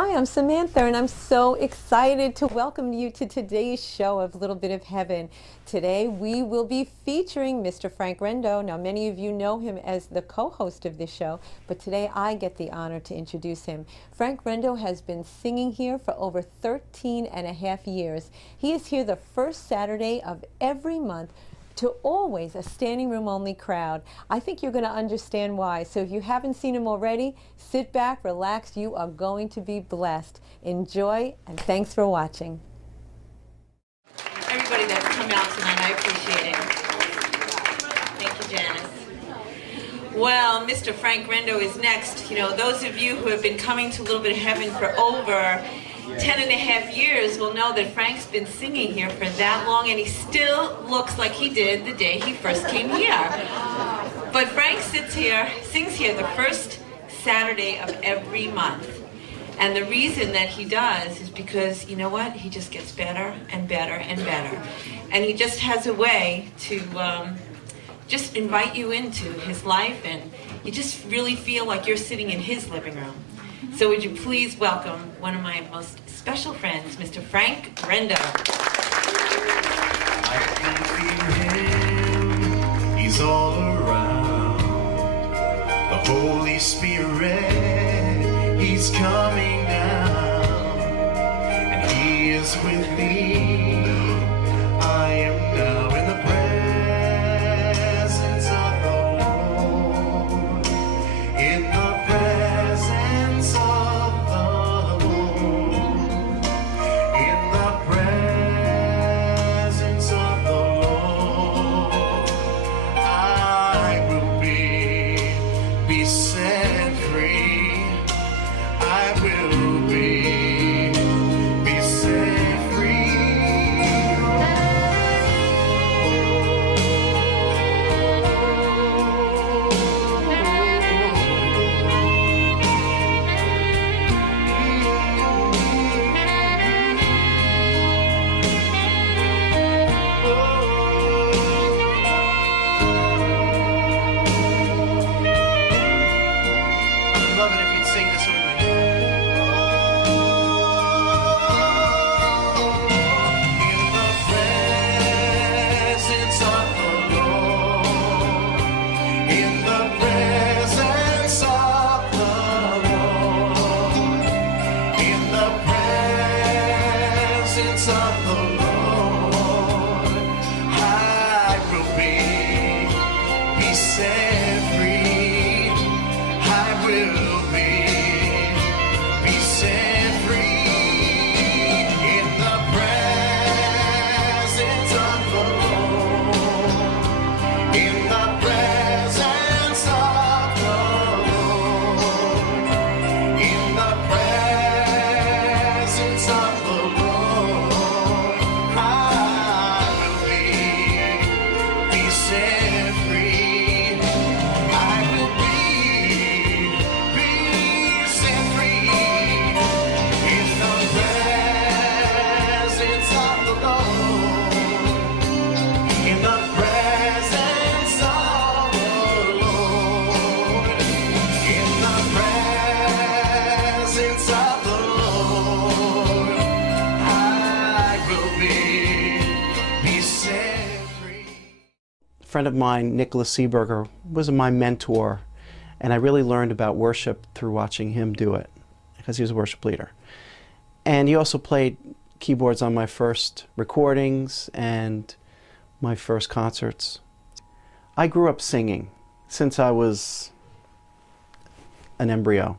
Hi, I'm Samantha, and I'm so excited to welcome you to today's show of Little Bit of Heaven. Today, we will be featuring Mr. Frank Rendo. Now, many of you know him as the co-host of this show, but today I get the honor to introduce him. Frank Rendo has been singing here for over 13 and a half years. He is here the first Saturday of every month to always a standing room only crowd. I think you're going to understand why. So if you haven't seen him already, sit back, relax. You are going to be blessed. Enjoy, and thanks for watching. Everybody that's come out tonight, I appreciate it. Thank you, Janice. Well, Mr. Frank Rendo is next. You know, those of you who have been coming to Little Bit of Heaven for over 10 and a half years will know that Frank's been singing here for that long, and he still looks like he did the day he first came here. But Frank sings here the first Saturday of every month. And the reason that he does is because, you know what, he just gets better and better and better. And he just has a way to just invite you into his life, and you just really feel like you're sitting in his living room. So would you please welcome one of my most special friends, Mr. Frank Rendo. I can feel him, he's all around. The Holy Spirit, he's coming down. And he is with me. I am now in the presence of the Lord. In the presence of the Lord. In the presence of the Lord. I will be set free. I will be set free. I'd love it if you'd sing this with me. In the presence of the Lord. In the presence of the Lord. In the presence of the Lord. I will be set free. I will be set free. In the presence of the Lord. In the presence of the Lord. In the presence of the Lord. I will be set free. I will be set free. In the presence of the Lord. In the presence of the Lord. In the presence of the Lord. I will be set free. A friend of mine, Nicholas Seeberger, was my mentor, and I really learned about worship through watching him do it, because he was a worship leader. And he also played keyboards on my first recordings and my first concerts. I grew up singing since I was an embryo.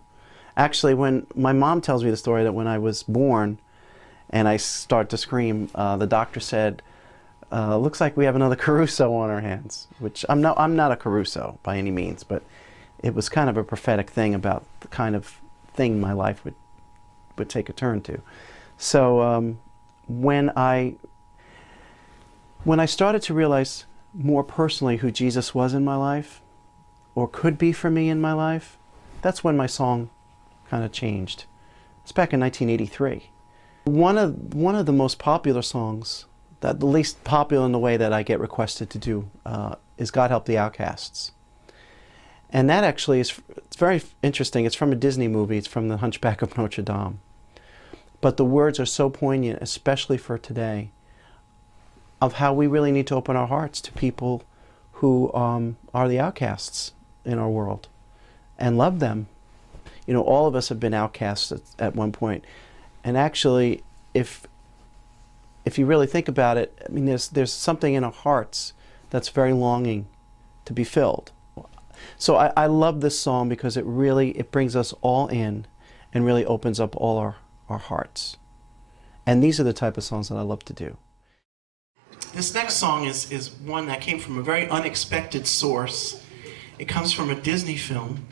Actually, when my mom tells me the story that when I was born and I start to scream, the doctor said, looks like we have another Caruso on our hands, which I'm not a Caruso by any means, but it was kind of a prophetic thing about the kind of thing my life would take a turn to. So when I started to realize more personally who Jesus was in my life, or could be for me in my life, that's when my song kind of changed. It's back in 1983. One of the most popular songs, that the least popular in the way that I get requested to do, is God Help the Outcasts. And that actually is, it's very interesting. It's from a Disney movie. It's from The Hunchback of Notre Dame. but the words are so poignant, especially for today, of how we really need to open our hearts to people who are the outcasts in our world and love them. You know, all of us have been outcasts at one point. And actually, if you really think about it, I mean, there's something in our hearts that's very longing to be filled. So I love this song because it brings us all in and really opens up all our hearts. And these are the type of songs that I love to do. This next song is one that came from a very unexpected source. It comes from a Disney film.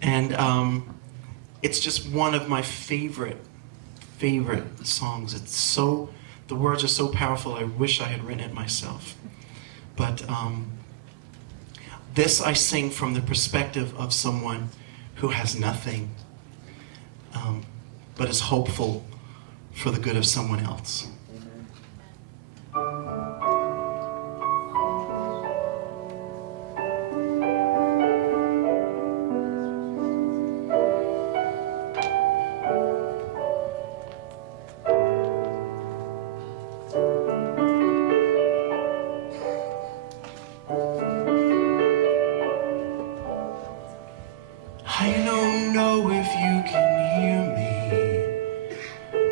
And it's just one of my favorite songs. It's so, the words are so powerful, I wish I had written it myself. But this I sing from the perspective of someone who has nothing, but is hopeful for the good of someone else. I don't know if you can hear me,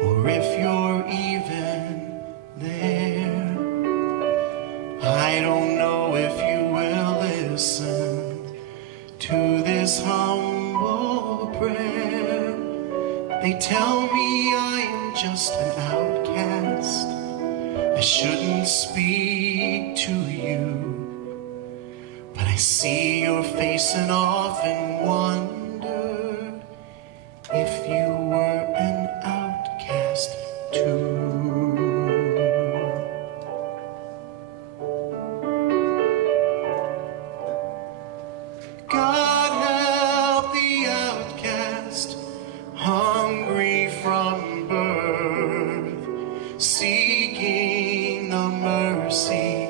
or if you're even there. I don't know if you will listen to this humble prayer. They tell me I am just an outcast, I shouldn't speak to you. But I see your face and often wonder if you were an outcast too. God help the outcast, hungry from birth, seeking the mercy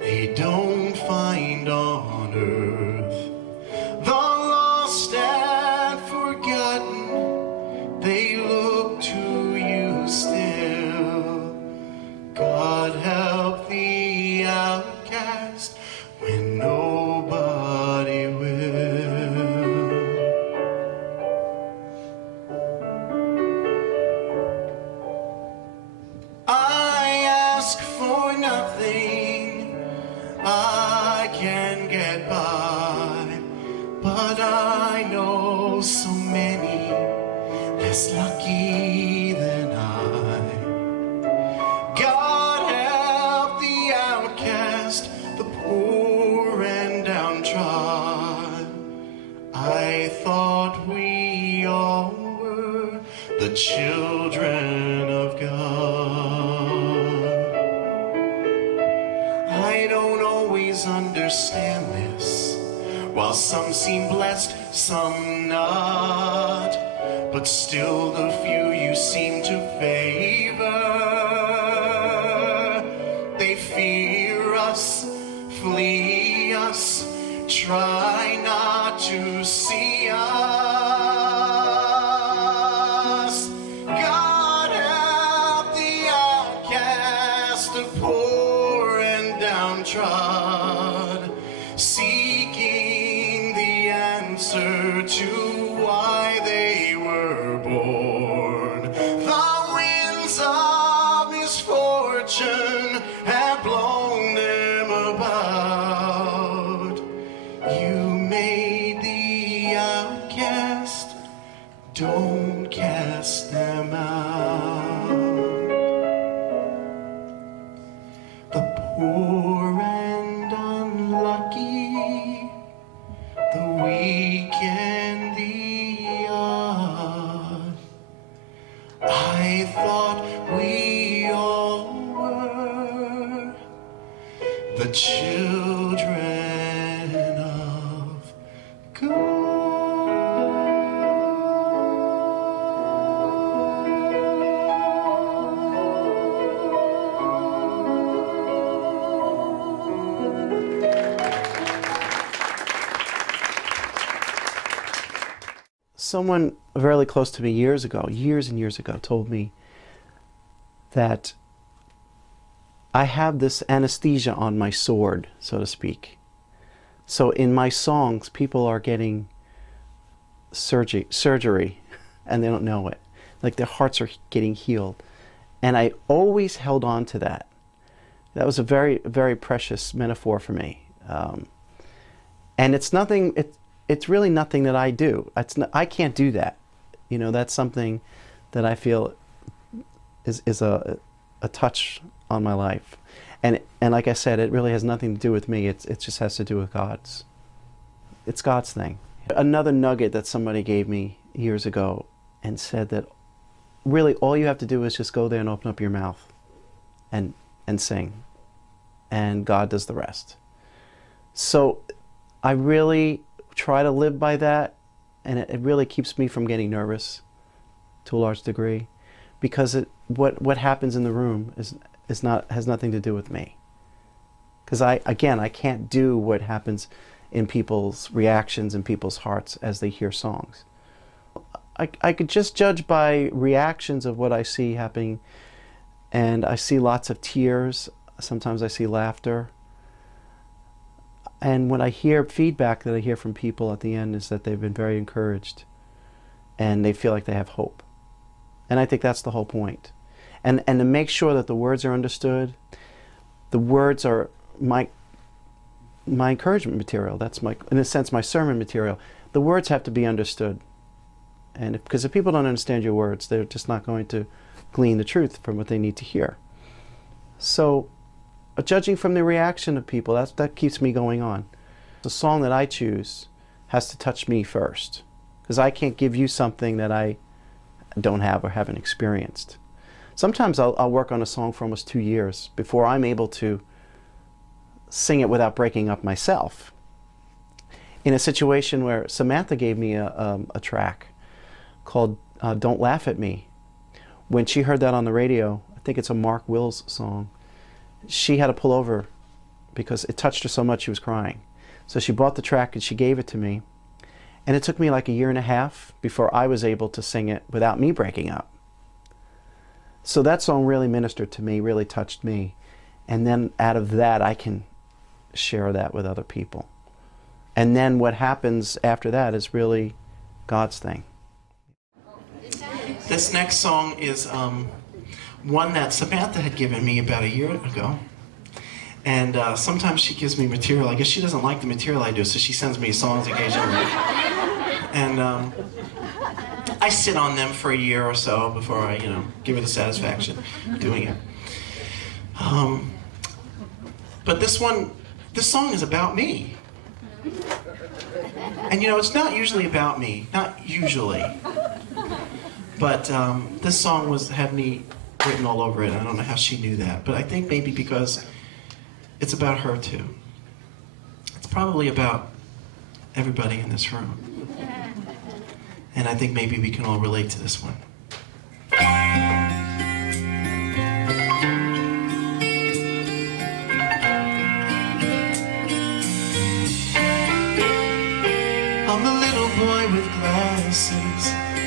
they don't find on earth. The lost and forgotten, they look to you still. God help the outcast when nobody will. I ask for nothing, I can get by, but I know so many less lucky than I. God help the outcast, the poor and downtrodden. I thought we all were the children of God. I don't always understand this, while some seem blessed, some not. But still the few you seem to favor, they fear us, flee us, try not to see us. God help the outcast, the poor and downtrodden, seeking the answer to why they were born. The winds of misfortune have blown them about. You made the outcast, don't cast them out. The poor and unlucky, the weak and the odd, I thought we all were the children of God. Someone very close to me years and years ago, told me that I have this anesthesia on my sword, so to speak. So in my songs, people are getting surgery and they don't know it. Like their hearts are getting healed. And I always held on to that. That was a very, very precious metaphor for me. And it's nothing, it's really nothing that I do. I can't do that. You know, that's something that I feel is a touch on my life. And like I said, it really has nothing to do with me. It just has to do with God's. It's God's thing. Another nugget that somebody gave me years ago and said that really all you have to do is just go there and open up your mouth and sing. And God does the rest. So I really try to live by that, and it really keeps me from getting nervous to a large degree, because what happens in the room has nothing to do with me. Because I can't do what happens in people's reactions and people's hearts as they hear songs. I could just judge by reactions of what I see happening, and I see lots of tears. Sometimes I see laughter. And when I hear feedback that I hear from people at the end is that they've been very encouraged and they feel like they have hope. And I think that's the whole point. And to make sure that the words are understood, the words are my encouragement material. That's in a sense, my sermon material. The words have to be understood. And because if people don't understand your words, they're just not going to glean the truth from what they need to hear. So, judging from the reaction of people, that keeps me going on. The song that I choose has to touch me first, because I can't give you something that I don't have or haven't experienced. Sometimes I'll work on a song for almost 2 years before I'm able to sing it without breaking up myself. In a situation where Samantha gave me a track called Don't Laugh at Me, when she heard that on the radio, I think it's a Mark Wills song, she had to pull over because it touched her so much she was crying. So she bought the track and she gave it to me. And it took me like 1.5 years before I was able to sing it without me breaking up. So that song really ministered to me, really touched me. And then out of that, I can share that with other people. And then what happens after that is really God's thing. This next song is one that Samantha had given me about 1 year ago. And sometimes she gives me material. I guess she doesn't like the material I do, so she sends me songs occasionally. And I sit on them for 1 year or so before I, give her the satisfaction of doing it. But this song is about me. And it's not usually about me, not usually. But this song had me written all over it. I don't know how she knew that, but I think maybe because it's about her too. It's probably about everybody in this room. And I think maybe we can all relate to this one. I'm the little boy with glasses,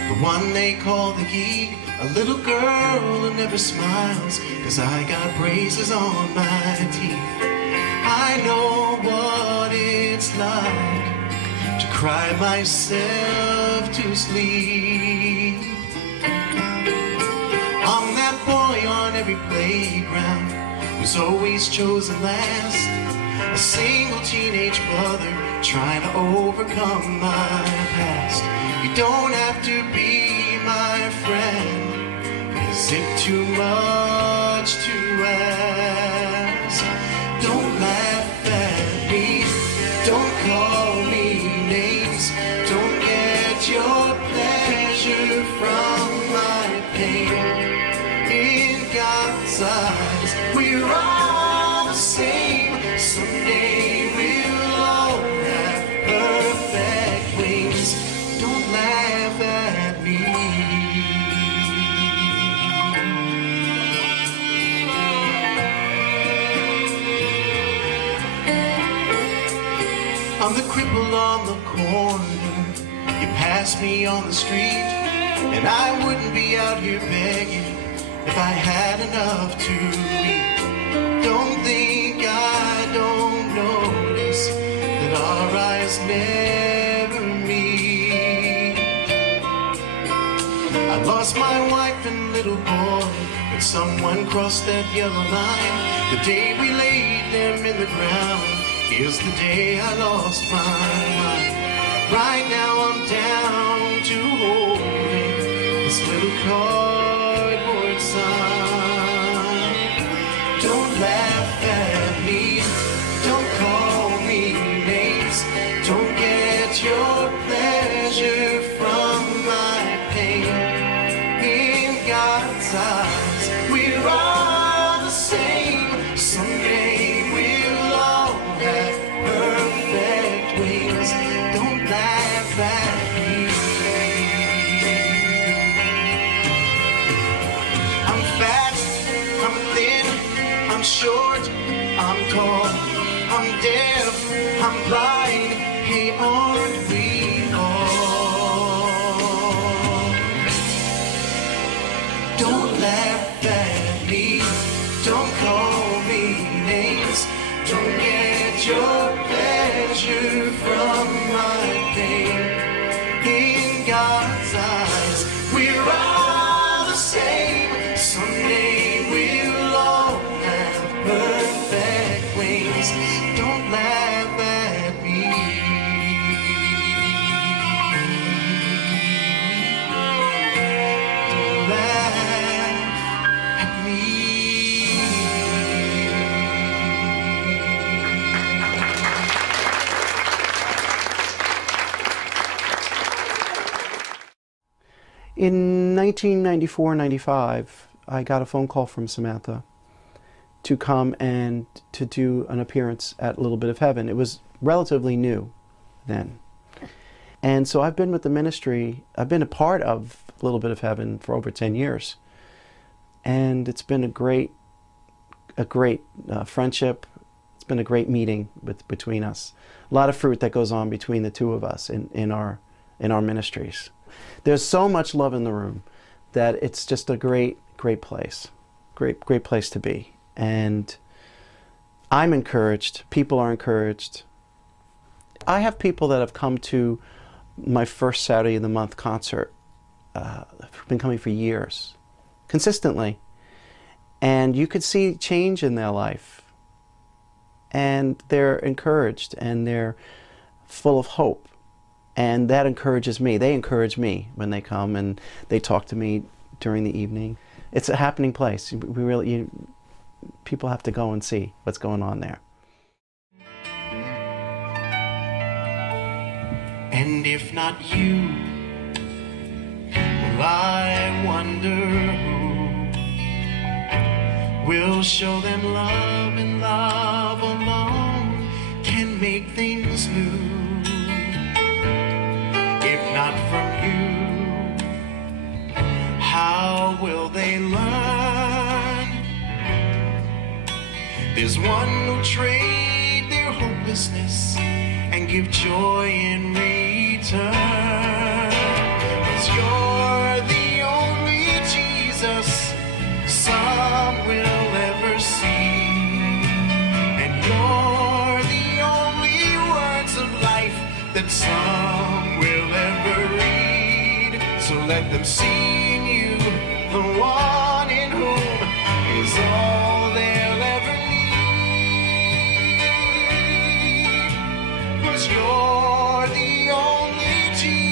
the one they call the geek, a little girl who never smiles, 'cause I got braces on my teeth. I know what it's like to cry myself to sleep. I'm that boy on every playground who's always chosen last, a single teenage brother trying to overcome my past. You don't have to be my friend. Is it too much to ask? Don't laugh at me, don't call me names, don't get your pleasure from my pain. In God's eyes, we're all the same. Someday we'll all have perfect wings. Don't laugh at me. I'm the cripple on the corner, You pass me on the street, and I wouldn't be out here begging if I had enough to eat. Don't think I don't notice that our eyes never meet. I lost my wife and little boy when someone crossed that yellow line. The day we laid them in the ground, here's the day I lost my mind. Right now I'm down to holding this little cardboard sign. Don't laugh at me, don't call me names, don't get your pleasure from my pain. In God's eyes, we're all the same. Someday we'll all have perfect wings. Don't laugh at me. I'm fat, I'm thin, I'm short, I'm tall, I'm deaf, I'm blind. Hey, aren't we all? Don't laugh at me, don't call me names, don't get your pleasure from my pain. In God's eyes, we're all the same. Someday we'll all have perfect wings. Don't laugh at me. Don't laugh at me. In 1994-95, I got a phone call from Samantha to come and to do an appearance at Little Bit of Heaven. It was relatively new then. And so I've been with the ministry, I've been a part of Little Bit of Heaven for over 10 years. And it's been a great friendship. It's been a great meeting between us. A lot of fruit that goes on between the two of us in our ministries. There's so much love in the room that it's just a great place. Great place to be. And I'm encouraged. People are encouraged. I have people that have come to my first Saturday of the month concert. Who've been coming for years, consistently. And you could see change in their life. And they're encouraged and they're full of hope. And that encourages me. They encourage me when they come and they talk to me during the evening. It's a happening place. People have to go and see what's going on there. And if not you, well, I wonder who will show them love, and love alone can make things new. If not from you, how will they learn? There's one who'll trade their hopelessness and give joy in return. 'Cause you're the only Jesus some will ever see, and you're the only words of life that some will ever read. So let them see in you the one in whom is all they'll ever need. 'Cause you're the only Jesus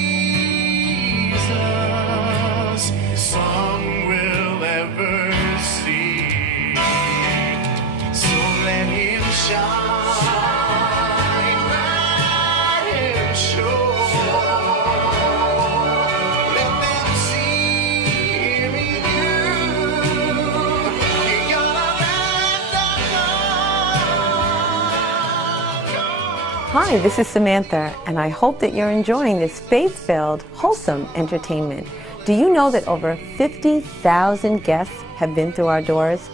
some will ever see. So let him shine bright and sure. Let them see him in you. You're gonna let them know. Hi, this is Samantha, and I hope that you're enjoying this faith-filled, wholesome entertainment. Do you know that over 50,000 guests have been through our doors?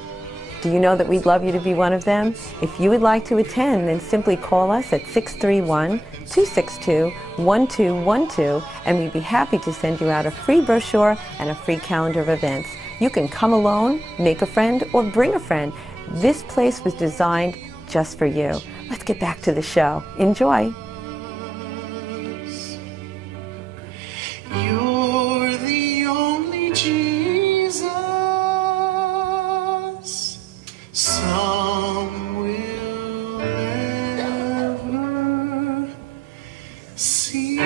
Do you know that we'd love you to be one of them? If you would like to attend, then simply call us at 631-262-1212, and we'd be happy to send you out a free brochure and a free calendar of events. You can come alone, make a friend, or bring a friend. This place was designed just for you. Let's get back to the show. Enjoy. You're the only Jesus some will ever see.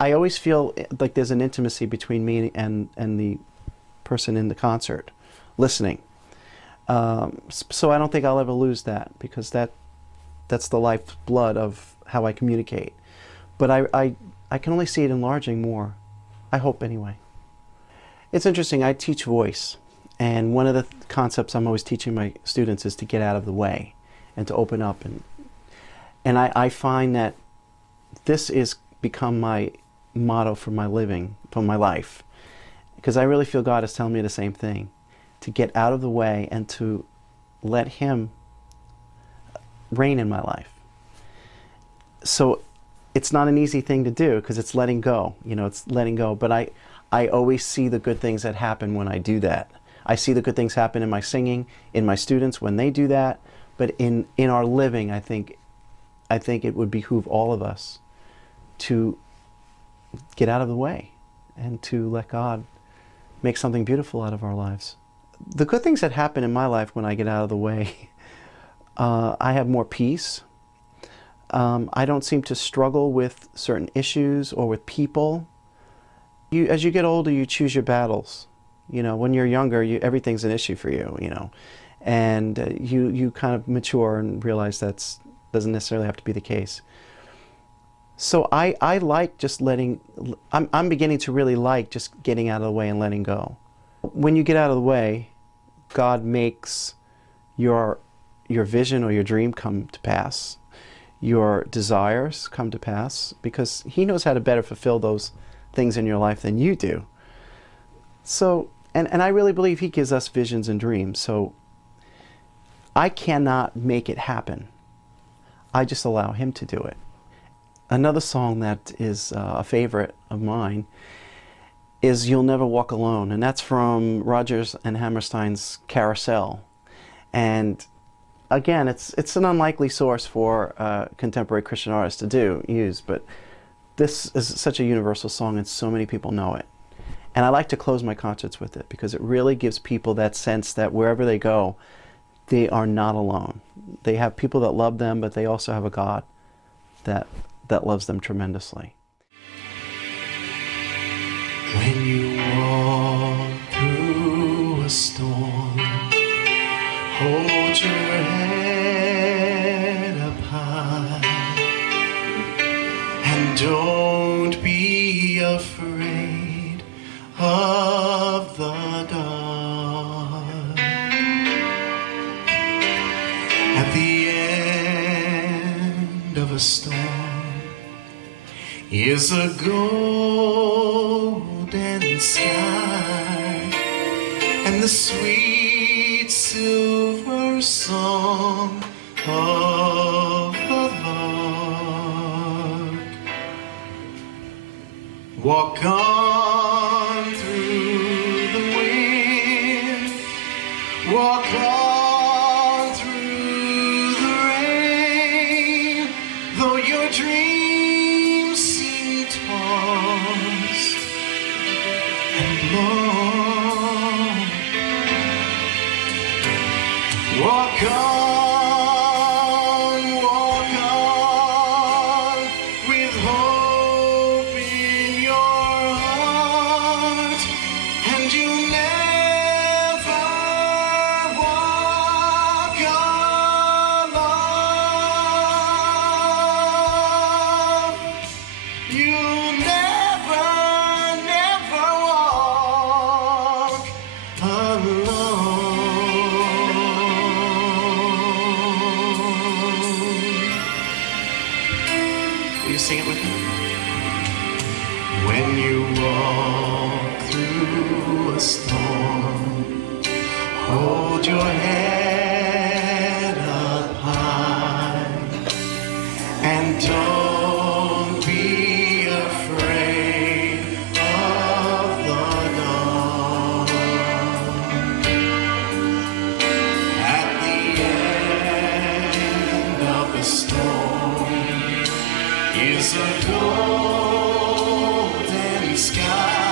I always feel like there's an intimacy between me and the person in the concert, listening. So I don't think I'll ever lose that, because that's the lifeblood of how I communicate. But I can only see it enlarging more. I hope anyway. It's interesting, I teach voice, and one of the concepts I'm always teaching my students is to get out of the way and to open up. And I find that this has become my motto for my living, for my life, because I really feel God is telling me the same thing, to get out of the way and to let Him reign in my life. So it's not an easy thing to do, because it's letting go, you know, it's letting go, but I always see the good things that happen when I do that. I see the good things happen in my singing, in my students when they do that, but in our living, I think it would behoove all of us to get out of the way and to let God make something beautiful out of our lives. The good things that happen in my life when I get out of the way, I have more peace. I don't seem to struggle with certain issues or with people. As you get older, you choose your battles. You know, when you're younger, everything's an issue for you, you know. And you kind of mature and realize that doesn't necessarily have to be the case. So I like just letting, I'm beginning to really like just getting out of the way and letting go. When you get out of the way, God makes your vision or your dream come to pass, your desires come to pass, because He knows how to better fulfill those things in your life than you do. So, and I really believe He gives us visions and dreams, so I cannot make it happen. I just allow Him to do it. Another song that is a favorite of mine is You'll Never Walk Alone, and that's from Rodgers and Hammerstein's Carousel. And again, it's an unlikely source for contemporary Christian artists to use, but this is such a universal song and so many people know it. And I like to close my concerts with it because it really gives people that sense that wherever they go, they are not alone. They have people that love them, but they also have a God that loves them tremendously. When you walk through a storm, hold your head up high and don't be afraid of the dark. At the end of a storm is a golden sky and the sweet silver song of the lark. Walk on through the wind, walk on through the rain, though your dreams seem tossed and blown. Walk on with hope in your heart, and you'll never walk you sing it with me? When you walk through a storm, hold your head up high and don't be afraid of the dawn. At the end of the storm is a golden sky.